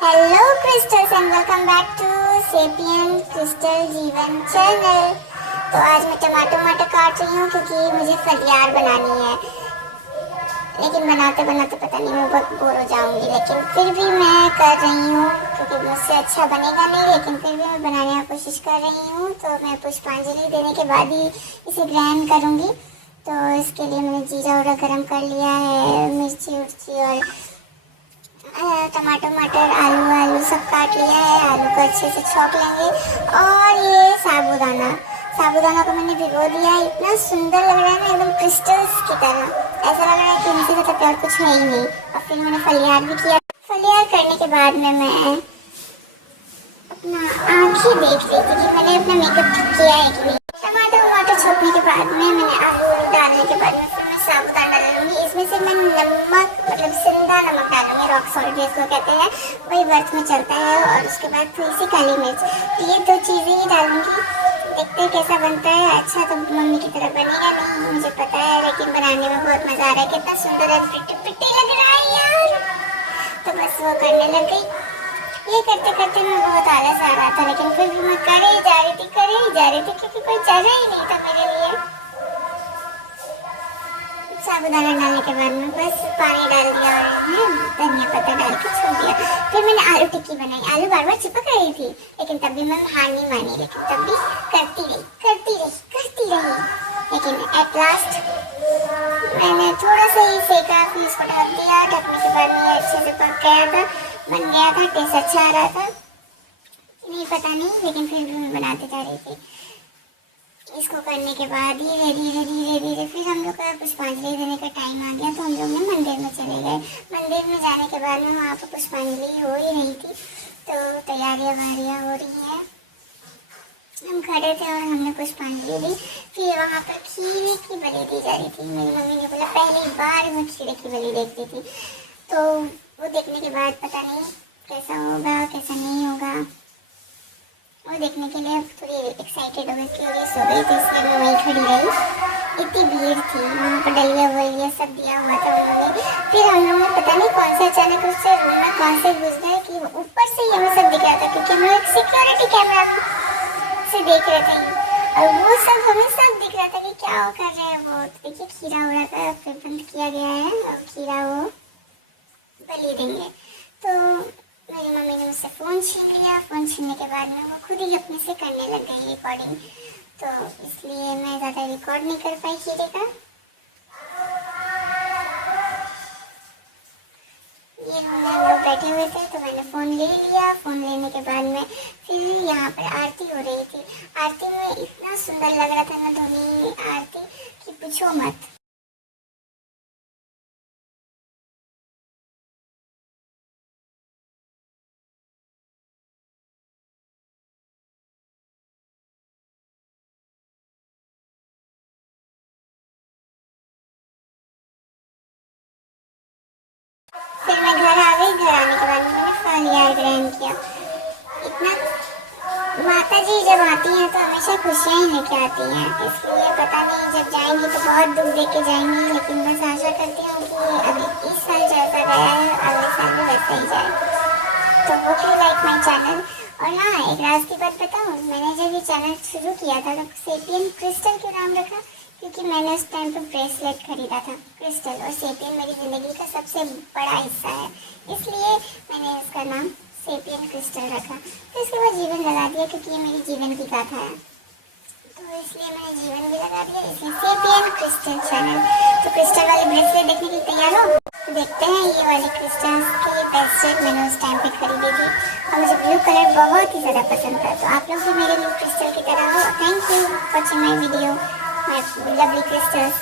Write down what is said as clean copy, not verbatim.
Hello crystals and welcome back to sapien crystal Jeevan channel. तो आज मैं टमाटर काट रही हूँ क्योंकि मुझे फलियार बनानी है। लेकिन बनाते बनाते पता नहीं मैं बहुत बोर हो जाऊंगी, लेकिन फिर भी मैं कर रही हूँ क्योंकि मुझसे अच्छा बनेगा नहीं, लेकिन फिर भी मैं बनाने की कोशिश कर रही हूँ। तो मैं पुष्पांजलि देने के बाद ही इसे ग्राइंड करूँगी। तो इसके लिए मैंने जीरा उरा गरम कर लिया है, मिर्ची उर्ची और टमाटर आलू सब काट लिया है। आलू को अच्छे से छौंक लेंगे। और ये साबूदाना को मैंने भिगो दिया है। इतना सुंदर लग रहा है ना, एकदम क्रिस्टल्स की तरह। ऐसा लग रहा है कि इनसे ज़्यादा प्यार कुछ है ही नहीं। और फिर मैंने फलियार भी किया। फलियार करने के बाद में मैं अपना आँख ही देख रही थी कि मैंने अपना मेकअप किया है कि नहीं। टमाटर छोड़ने के बाद में मैंने आलू डालने के बाद में फिर मैं साबुदाना डालूंगी। इसमें से मैं नमक मतलब सिंधा नमक डालूंगी, रॉक सॉल्ट जिसको कहते हैं, वही बर्थ में चलता है। और उसके बाद थोड़ी सी काली मिर्च, ये दो चीज़ें ही डालूंगी। देखते हैं कैसा बनता है। अच्छा तो मम्मी की तरह बनेगा नहीं मुझे पता है, लेकिन बनाने में बहुत मज़ा आ रहा है। कितना सुंदर है, पिट्टी लग रहा है यार। तो बस वो करने लग गई। ये करते करते मैं बहुत आलस आ रहा था, लेकिन फिर भी मैं करे ही जा रही थी क्योंकि कोई जगह ही नहीं था मेरे लिए। साबुदाना डालने के बाद में बस पानी डाल दिया और धनिया पत्ता डाल के छोड़ दिया। फिर मैंने आलू टिक्की बनाई। आलू बार बार चिपक रही थी, लेकिन तब भी मैं हार नहीं मानी, लेकिन तब भी करती रही। लेकिन एट लास्ट मैंने थोड़ा सा ही सेका, फिर इसको ढक दिया। ढकने के बाद में अच्छे से पक गया था, बन गया था। टेस्ट अच्छा आ रहा था, नहीं पता नहीं, लेकिन फिर भी मैं बनाते जा रही थी। इसको करने के बाद धीरे फिर हम लोग का पुष्पांजलि देने का टाइम आ गया। तो हम लोग ने मंदिर में चले गए। मंदिर में जाने के बाद में वहाँ पर पुष्पांजलि हो ही रही थी, तो तैयारियाँ हो रही हैं। हम खड़े थे और हमने पुष्पांजलि दी। फिर वहाँ पर खीरे की बलि दी जा रही थी। मेरी मम्मी ने बोला पहली बार मैं खीरे की बलि देखती थी। तो वो देखने के बाद पता नहीं कैसा होगा कैसा नहीं होगा, वो देखने के लिए थोड़ी एक्साइटेड हो गई, क्यूरियस हो गई। तो इसलिए मैं वहीं खड़ी रही। इतनी भीड़ थी वहाँ पर, डलिया वलिया सब दिया हुआ था उन्होंने। फिर हम लोग ने पता नहीं कौन से अचानक उससे रूम में कौन से घुस गए कि ऊपर से ही हमें सब दिख रहा था, क्योंकि हम लोग सिक्योरिटी कैमरा से देख रहे थे और वो सब हमें सब दिख रहा था कि क्या वो कर रहे हैं। वो देखिए खीरा उड़ा का फिर बंद किया गया है और खीरा वो बलि देंगे। तो मेरी मम्मी ने मुझसे फ़ोन छीन लिया। फ़ोन छीनने के बाद में वो खुद ही अपने से करने लग गई रिकॉर्डिंग, तो इसलिए मैं ज़्यादा रिकॉर्ड नहीं कर पाई खीरे का। ये हम लोग बैठे हुए थे तो मैंने फ़ोन ले लिया। फ़ोन लेने के बाद में फिर यहाँ पर आरती हो रही थी। आरती में इतना सुंदर लग रहा था ना धुनी आरती कि पूछो मत। फिर मैं घर आ गई। घर आने के बाद मैंने फलियार ग्रहण किया। इतना माता जी जब आती हैं तो हमेशा खुशियाँ ही लेके आती हैं, इसलिए पता नहीं जब जाएंगी तो बहुत दुख दे के जाएंगी। लेकिन बस आशा करती हूँ कि अभी इस साल जैसा गया है अगले साल भी वैसा ही जाए। तो hope you like my channel. और हाँ, एक राज की बात बताऊँ, मैंने जब ये चैनल शुरू किया था तो सेपियन क्रिस्टल क्यों नाम रखा, क्योंकि मैंने उस टाइम पर ब्रेसलेट खरीदा था क्रिस्टल, और सेपियन मेरी ज़िंदगी का सबसे बड़ा हिस्सा है, इसलिए मैंने इसका नाम सेपियन क्रिस्टल रखा। तो इसके बाद जीवन लगा दिया क्योंकि ये मेरी जीवन की गाथा है, तो इसलिए मैंने जीवन भी लगा दिया, इसलिए सेपियन क्रिस्टल चैनल। तो क्रिस्टल वाले ब्रेसलेट देखने के लिए तैयार हो? तो देखते हैं। ये वाली क्रिस्टल्स की ब्रेसलेट मैंने उस टाइम पे खरीदी थी और मुझे ब्लू कलर बहुत ही ज़्यादा पसंद था। तो आप लोग भी मेरे ब्लू क्रिस्टल की तरह हो। Thank you for watching my video, my lovely crystals.